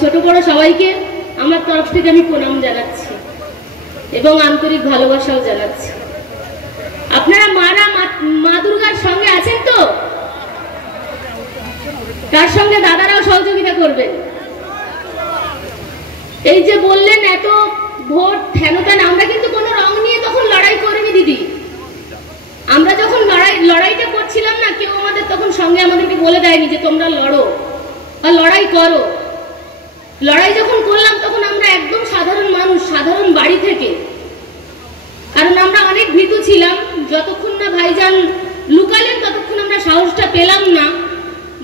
ছোট বড় সবাইকে আমার তরফ থেকে আমি প্রণাম জানাচ্ছি এবং আন্তরিক ভালোবাসাও জানাচ্ছি। আপনারা মা দুর্গার সঙ্গে আছেন তো? তার সঙ্গে দাদারাও সহযোগিতা করবেন। এই যে বললেন এত ভোট হেনতেন, আমরা কিন্তু কোনো রং নিয়ে তখন লড়াই করিনি দিদি। আমরা যখন লড়াইটা করছিলাম না, কেউ আমাদের তখন সঙ্গে আমাদেরকে বলে দেয়নি যে তোমরা লড়ো বা লড়াই করো। লড়াই যখন করলাম তখন আমরা একদম সাধারণ মানুষ, সাধারণ বাড়ি থেকে, কারণ আমরা অনেক ভীতু ছিলাম। যতক্ষণ না ভাইজান লুকালেন ততক্ষণ আমরা সাহসটা পেলাম না।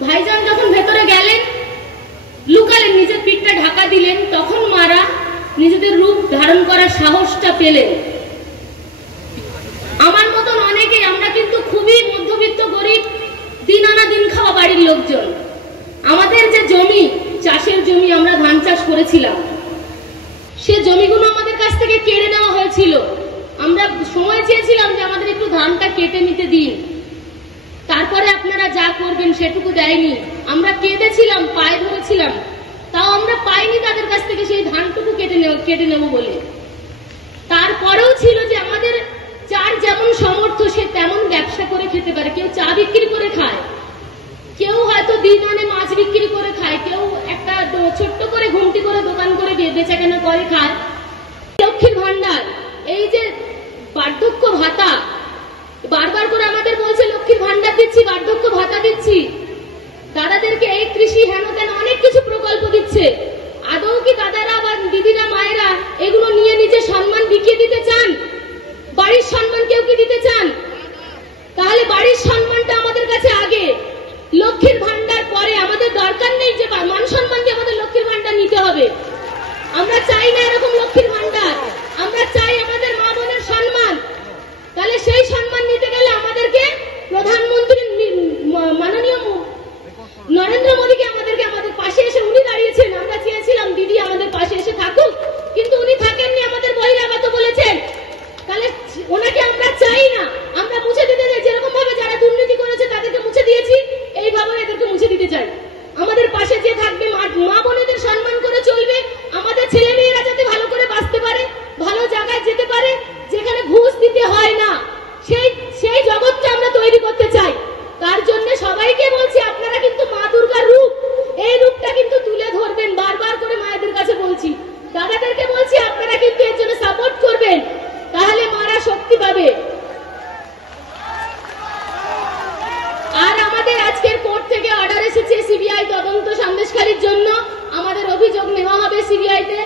ভাইজান যখন ভেতরে গেলেন, লুকালেন, নিজের পিঠটা ঢাকা দিলেন, তখন মারা নিজেদের রূপ ধারণ করার সাহসটা পেলেন। আমার মতন অনেকে, আমরা কিন্তু খুবই মধ্যবিত্ত গরিব, দিন আনা দিন খাওয়া বাড়ির লোকজন। আমাদের যে জমি, চাষের জমি, আমরা ধান চাষ করেছিলাম, সে জমিগুলো আমাদের কাছ থেকে কেড়ে নেওয়া হয়েছিল। আমরা সময় চেয়েছিলাম যে আমাদের একটু ধানটা কেটে নিতে দিন, তারপরে আপনারা যা করবেন, সেটুকু দেয়নি। আমরা কেঁদেছিলাম, পায়ে ধরেছিলাম, তাও আমরা পাইনি তাদের কাছ থেকে সেই ধানটুকু কেটে নেব বলে। তারপরেও ছিল যে আমাদের যার যেমন সামর্থ্য সে তেমন ব্যবসা করে খেতে পারে। কেউ চা বিক্রি করে খায়, কেউ হয়তো দিন আনে মাছ বিক্রি করে খায়, কেউ একটা ছোট্ট করে ঘুমটি করে দোকান করে বেচাকেনা করে খায়। লক্ষ্মীর ভান্ডার, এই যে বার্ধক্য ভাতা, বারবার করে আমাদের বলছে লক্ষ্মীর ভান্ডার দিচ্ছি, বার্ধক্য ভাতা দিচ্ছি, দাদাদেরকে এই কৃষি হেন তেন অনেক কিছু প্রকল্প দিচ্ছে। আদৌ কি দাদারা বা দিদিরা, মায়েরা এগুলো নিয়ে নিজের সম্মান বিকিয়ে দিতে চান? বাড়ির সম্মান কেউ কি দিতে চান? তাহলে বাড়ির সম্মানটা আমাদের কাছে আগে, লক্ষ্মীর ভান্ডার পরে। আমাদের দরকার নেই যে মান সম্মান দিয়ে আমাদের লক্ষ্মীর ভান্ডার নিতে হবে। আমরা চাই না এরকম লক্ষ্মীর ভান্ডার, আমরা চাই আমাদের মা বোনের সম্মান। তাহলে সেই সম্মান নিতে গেলে আমাদেরকে প্রধানমন্ত্রী মাননীয় নরেন্দ্র মোদীকে আমাদের পাশে এসে, উনি দাঁড়িয়েছেন, আমরা চেয়েছিলাম দিদি আমাদের পাশে এসে থাকুক, কিন্তু উনি থাকেননি, আমাদের বহিরাগত বলেছেন। তাহলে ওনাকে আমরা চাই না, আমরা মুছে দিতে চাই। যেরকম ভাবে যারা দুর্নীতি করেছে তাদেরকে মুছে দিয়েছি, এইভাবে এদেরকে মুছে দিতে চাই। আমাদের পাশে যে থাকবে, মা বোনেদের সম্মান করে চলবে, আমাদের ছেলে মেয়েরা যাতে ভালো করে বাঁচতে পারে, ভালো জায়গায় যেতে পারে, যেখানে ঘুষ দিতে হয় না, সেই জগৎটা আমরা তৈরি করতে চাই। তার জন্য সবাইকে বলছি, আপনারা কিন্তু মা দুর্গার রূপ, এই রূপটা কিন্তু তুলে ধরবেন। বারবার করে মায়েদের কাছে বলছি, দাদাদেরকে বলছি, আপনারা কিন্তু এর জন্য সাপোর্ট করবেন, তাহলে মারা শক্তি পাবে। আর আমাদের আজকের কোর্ট থেকে অর্ডার এসেছে সিবিআই তদন্ত সন্দেশখালির জন্য। আমাদের অভিযোগ নেওয়া হবে সিবিআইতে,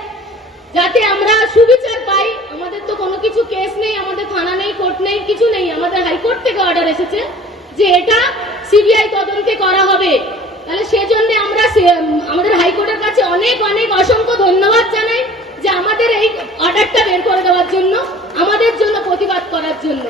যাতে আমরা সুবিচার পাই। আমাদের তো কোনো কিছু কেস নেই, আমাদের থানা নেই, কোর্ট নেই, কিছু নেই। আমাদের হাইকোর্ট থেকে অর্ডার এসেছে যে এটা সিবিআই তদন্তে করা হবে। তাহলে সেজন্য আমরা আমাদের হাইকোর্টের কাছে অনেক অনেক অসংখ্য ধন্যবাদ জানাই যে আমাদের এই অর্ডারটা বের করে দেওয়ার জন্য, আমাদের জন্য প্রতিবাদ করার জন্য।